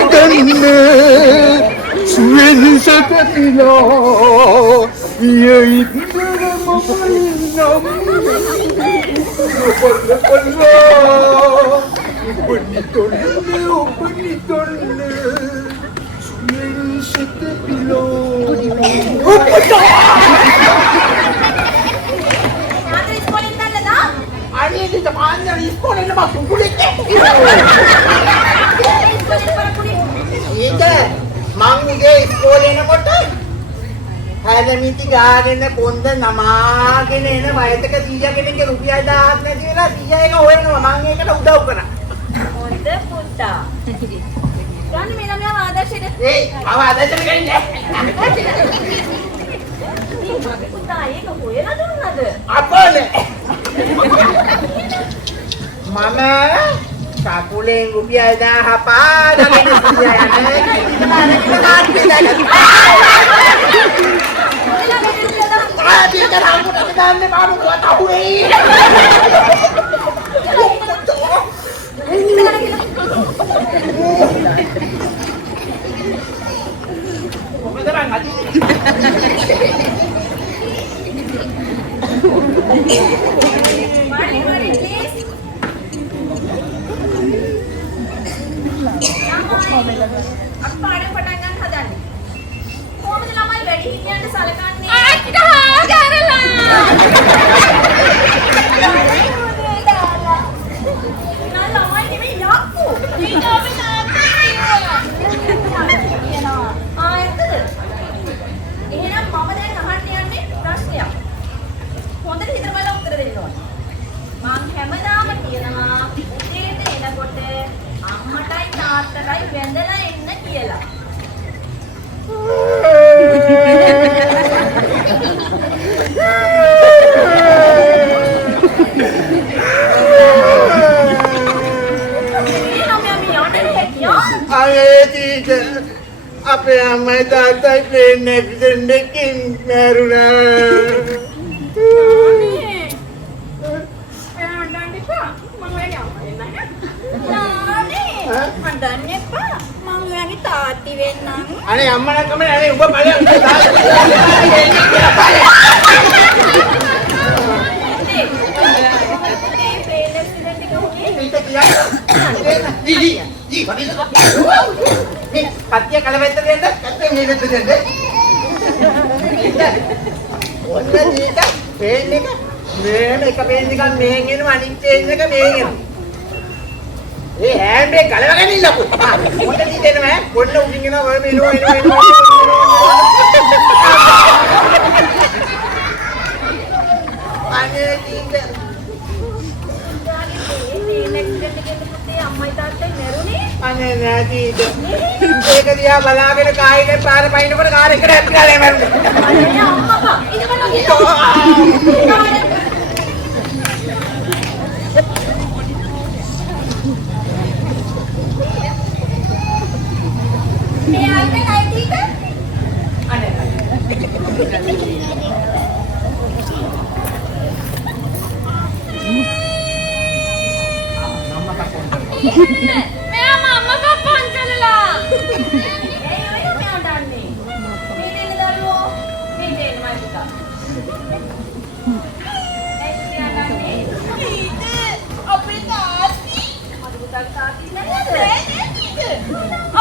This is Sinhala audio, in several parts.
Penitana, suwen sa kapila, iya'y pinamalinam. Napala, penitana, suwen sa kapila. Ani dito kanya iskole na magkukulit eh. Ite, manggige iskole na කොට. හැලමිටි ගාගෙන පොන්ද නමාගෙන එන වයසක 100 කෙනෙක්ගේ රුපියල් 1000ක් නැති වෙලා 100 එක හොයනවා මම ඒකට උදව් කරා. හොඳ පුතා. ගන්න මේ ළමයා ආදර්ශයට. ඒයි, ආව ආදර්ශයට ගන්නේ. පුතා ඒක හොයලා දුන්නද? අපනේ. මම කකුලෙන් රුපියල් 1000 පාඩගෙන ඉඳලා යන්නේ. Dia kan aku tak kenal ni baru 2 tahun ni. Kau terang ngaji. Mari please. Apa පාඩම් පටන් ගන්න හදන්නේ? කොහොමද ළමයි වැඩි හිටියන්ට සලකන්නේ? අක්කා කරලා. නෑ ළමයි නෙමෙයි යක්කු. ඊට අපි කියනවා. ඇත්තද? එහෙනම් මම දැන් අහන්න යන්නේ ප්‍රශ්නයක්. හොඳට හිතලා බලලා උත්තර දෙන්න ඕන. මං හැමදාම කියනවා උදේට එනකොට අම්මටයි තාත්තටයි වැඳලා එන්න කියලා. Aye teacher, apa yang mai tatai pene pene kin meruna. හදන්න එපා. මං ඔයාගේ තාත්ති වෙන්නම්. අනේ අම්මා නම් කමනේ අනේ උඹ බලයක් පත්තිය කලවැත්ත දෙන්න කැත්තේ මේ වෙද්ද දෙන්න ඔන්න දීක පේන් එක මේන එක පේන් එකක් මෙහෙන් එනවා අනිත් පේන් එක මෙහෙන් එනවා ඒ හෑන්ඩ් එක ගලවගෙන ඉන්නකො මොකද දෙනවා පොන්න උඩින් එනවා ඔය මෙලෝ එනවා අනේ දීක අම්මයි තාත්තයි මැරුණේ අනේ නැතිද ඒක දිහා බලාගෙන කායිනේ පාර පයින්නකොට කාර් එකට හැප්පිලා මැරුණේ අනේ අම්මපා ඉතකන මේ ආයිනේ කයිද අනේ මෙයා මම්මා පප්පන් කළා. ඒ ඔය මෙයා දන්නේ. මේ දෙන්න දරුවෝ මේ දෙන්න මයි පුතා. ඒ කියා දන්නේ. ඊට අපේ තාත්ති. මට පුතා තාත්ති නේද?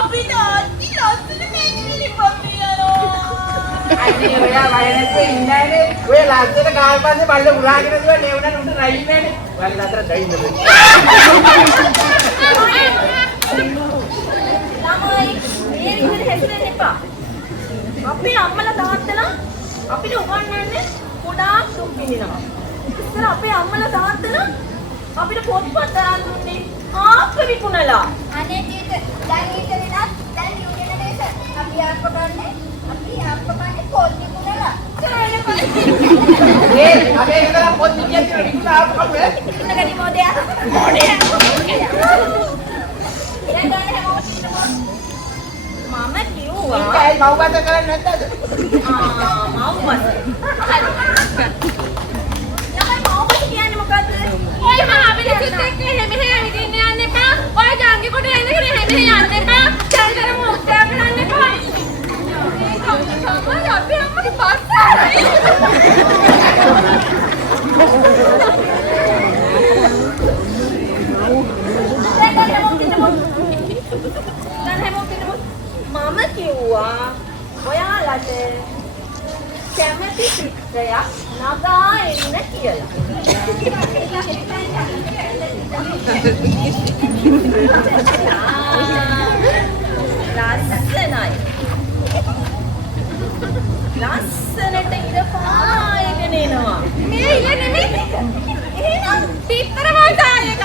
අපේ තාත්ති ලස්සන මේකේ පම්මියරෝ. අනේ ඔයා වයනසේ ඉන්නෑනේ ඔය ලස්සන කාර් පස්සේ බල්ල උරාගෙන දුව නෙවුනට උන්ට රයින් නෑනේ ඔයාලා අතර දෙයින්ද මේ විදිහට හැසිරෙන්න එපා. අපේ අම්මලා තාත්තලා අපිට උගන්වන්නේ ගොඩාක් දුක් විඳිනවා. ඉතින් අපේ අම්මලා තාත්තලා අපිට පොත්පත් දාන්න දුන්නේ ආප්ප විකුණලා. අනේ ටීචර් දැන් ඊට වෙනස් දැන් new generation අපි ආප්ප කන්නේ පොත් විකුණලා. ඒ අපේ ගෙදර පොත් විකියට විකුණා ආපු කවුද? ඉන්නගනි මොඩයා. මොඩයා. දැන් ගන්න හැමෝම මම කිව්වා. ඒකයි මව්බත කරන්නේ නැද්ද? මව්බත. ළමයි මව්බත කියන්නේ මොකද්ද? ඔය මම අපිට එක්ක එහෙම හැවිදින්න යන්න එපා. ඔය ජංගි කොට එන්න කියලා එහෙම යන්න එපා. චරිතර මොහොතයක් කරන්න එපා. මේ තමයි අපි අම්මගේ පස්සේ. මම කිව්වා ඔයාලට කැමති චිත්‍රයක් නගා එන්න කියලා. ලස්සනයි. ලස්සනට ඉර පායගෙන එනවා. මේ ඉල නෙමෙයි. එහෙනම් පිටර වලට එක.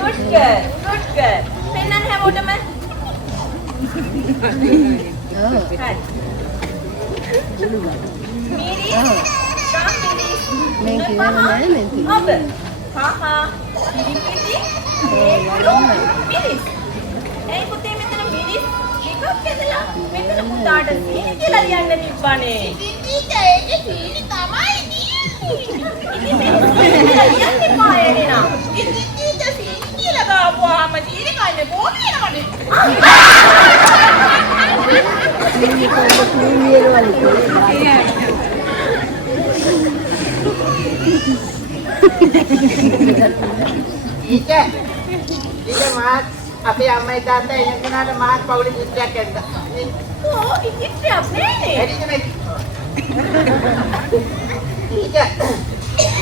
Good girl, good girl. පෙන්නන්න හැමෝටම. හරි. මිරි. මේ කියවන්නේ නැති. ඔබ. හා. පිටි. ඒගොල්ලෝ මිරිස්. ඒ පුතේ මෙතන මිරිස් එකක් ඇදලා මෙතන පුතාට සීනි කියලා ලියන්න තිබ්බනේ. ටීචර් ඒක සීනි තමයි ලියන්න පායේනා. ටීචර් සීනි කියලා ගාපුවාම සීනි කන්නේ කොහොමද? ඊට මාත් අපේ අම්මයි තාත්තයි එනකනට මාත් පවුලේ චිත්‍රයක් ඇඳලා. ඕ ඉතිරියක් නෑනේ. එදිනෙත්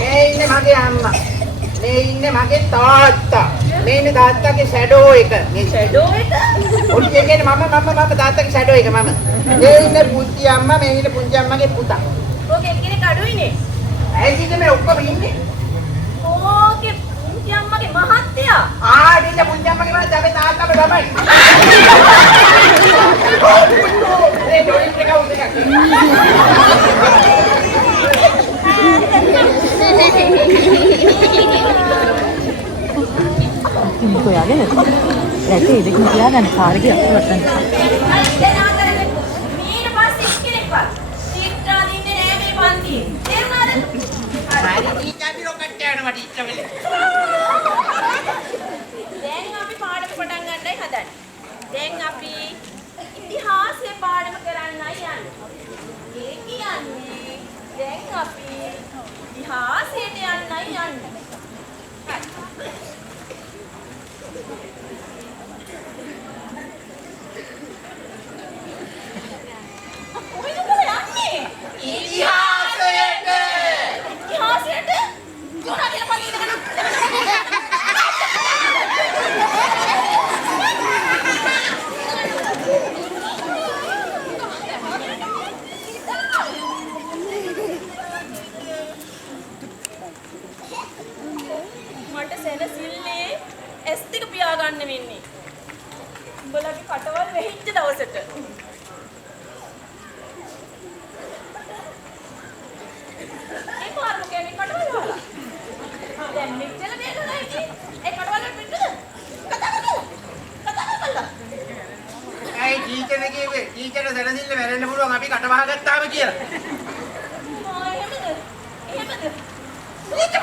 මේ ඉන්නේ මගේ අම්මා. මේ ඉන්නේ මගේ තාත්තා. මේ ඉන්නේ තාත්තගේ ෂැඩෝ එක. මේ ෂැඩෝ එක. ඔලි කියන්නේ මම තාත්තගේ ෂැඩෝ එක මම. මේ ඉන්නේ පුංචි අම්මා, මේ ඉන්නේ පුංචි අම්මගේ පුතා. ඕකේ එක්කෙනෙක් අඩුයිනේ. ඇයි මේ ඔක්කොම ඉන්නේ? ඕකේ පුංචි අම්මගේ මහත්තයා. ඉන්නේ පුංචි අම්මගේ මහත්තයා අපේ තාත්තගේ ළමයි. ඒ ඩොලින් එක උන් එකක්. ඉන්නකෝ යන්නේ රැකේ දෙකම තියාගන්න කාර්යය අත්ලට ඊට පස්සේ එක්කෙනෙක්වත් චිත්‍රා දින්නේ නෑ මේ පන්තියේ. තේරුණාද? හරි ටීචර් රොකට් යනවා ටීචර් වෙලේ. දැන් අපි පාඩම පටන් ගන්නයි හදන්නේ. දැන් අපි ඉතිහාසයේ පාඩම කරන්නයි යන්නේ. ඒ කියන්නේ දැන් අපි ඉතිහාසයට යන්නයි යන්නේ. හරි. කොහෙද යන්නේ? ඉතිහාසයට. ඉතිහාසයට? මොනවා කියලා පන්තියකට? මට සෙනසිල්ලේ ඇස් දෙක පියාගන්න වෙන්නේ. උඹලගේ කටවල් වෙහිච්ච දවසට. ඒ පාරම කියන්නේ කටවල් වහලා. දැන් මෙච්චර වේදනයි ඉතින්. ඒ කටවල් වලට පිටුද? කතා කරලා. ඇයි ටීචර්නේ කිව්වේ ටීචර්ට සැනසෙල්ල වැරෙන්න පුළුවන් අපි කටවහ ගත්තාම කියලා. එහෙමද? ටීචර්